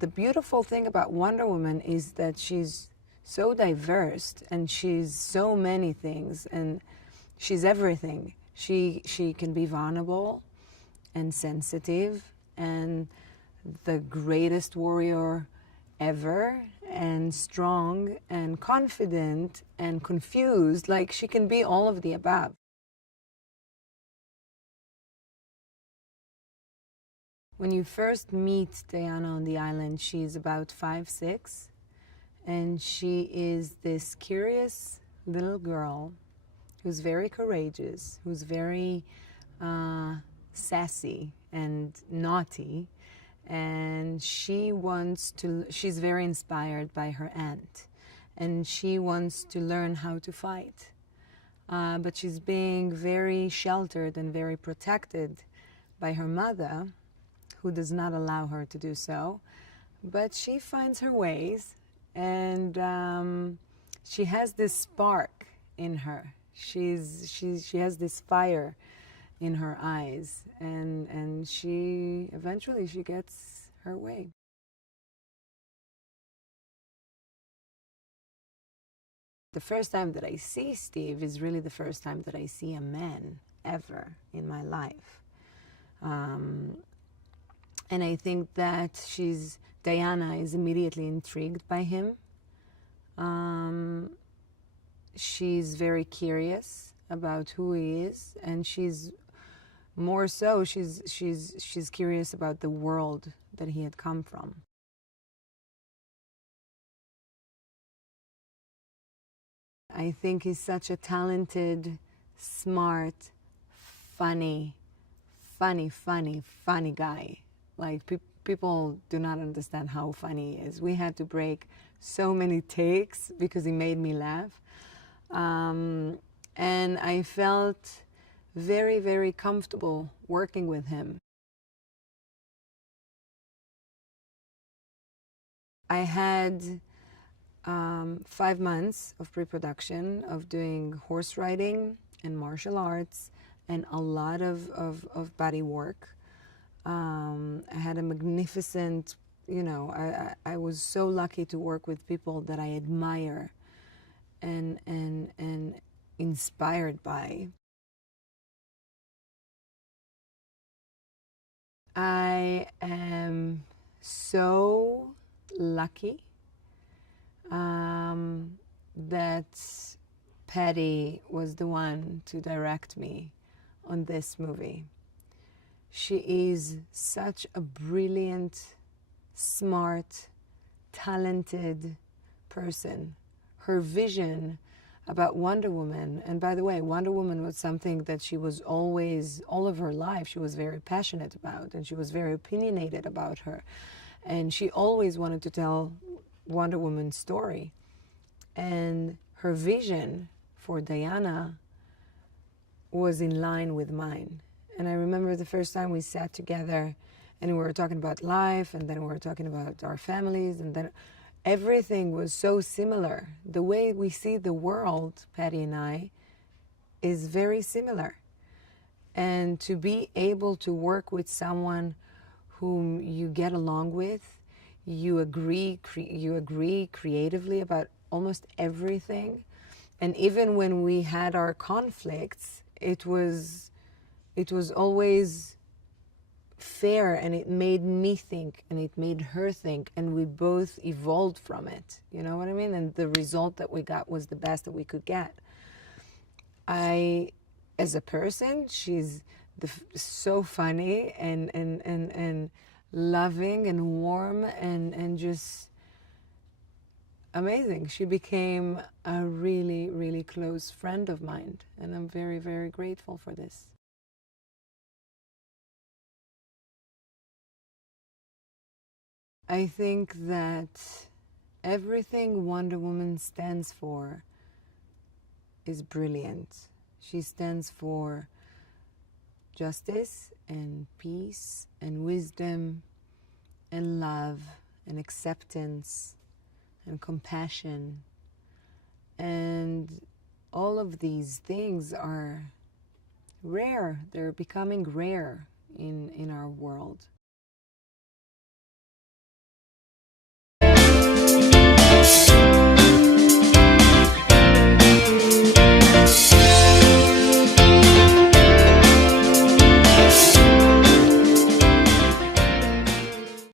The beautiful thing about Wonder Woman is that she's so diverse and she's so many things and she's everything. She can be vulnerable and sensitive and the greatest warrior ever and strong and confident and confused. Like, she can be all of the above. When you first meet Diana on the island, she's about 5'6", and she is this curious little girl who's very courageous, who's very sassy and naughty, and she's very inspired by her aunt, and she wants to learn how to fight. But she's being very sheltered and very protected by her mother, who does not allow her to do so. But she finds her ways, and she has this spark in her. She has this fire in her eyes, and she eventually gets her way. The first time that I see Steve is really the first time that I see a man ever in my life. And I think that Diana is immediately intrigued by him. She's very curious about who he is, and she's curious about the world that he had come from. I think he's such a talented, smart, funny guy. Like, people do not understand how funny he is. We had to break so many takes because he made me laugh. And I felt very, very comfortable working with him. I had 5 months of pre-production of doing horse riding and martial arts and a lot of body work. I had a magnificent, I was so lucky to work with people that I admire and inspired by. I am so lucky that Patty was the one to direct me on this movie. She is such a brilliant, smart, talented person. Her vision about Wonder Woman, and by the way, Wonder Woman was something that she was always, all of her life, she was very passionate about, and she was very opinionated about her. And she always wanted to tell Wonder Woman's story. And her vision for Diana was in line with mine. And I remember the first time we sat together and we were talking about life, and then we were talking about our families, and then everything was so similar. The way we see the world, Patty and I, is very similar. And to be able to work with someone whom you get along with, you agree creatively about almost everything. And even when we had our conflicts, it was always fair, and it made me think, and it made her think, and we both evolved from it. You know what I mean? And the result that we got was the best that we could get. As a person, she's so funny and loving and warm and just amazing. She became a really, really close friend of mine, and I'm very, very grateful for this. I think that everything Wonder Woman stands for is brilliant. She stands for justice and peace and wisdom and love and acceptance and compassion. And all of these things are rare. They're becoming rare in our world. Bye.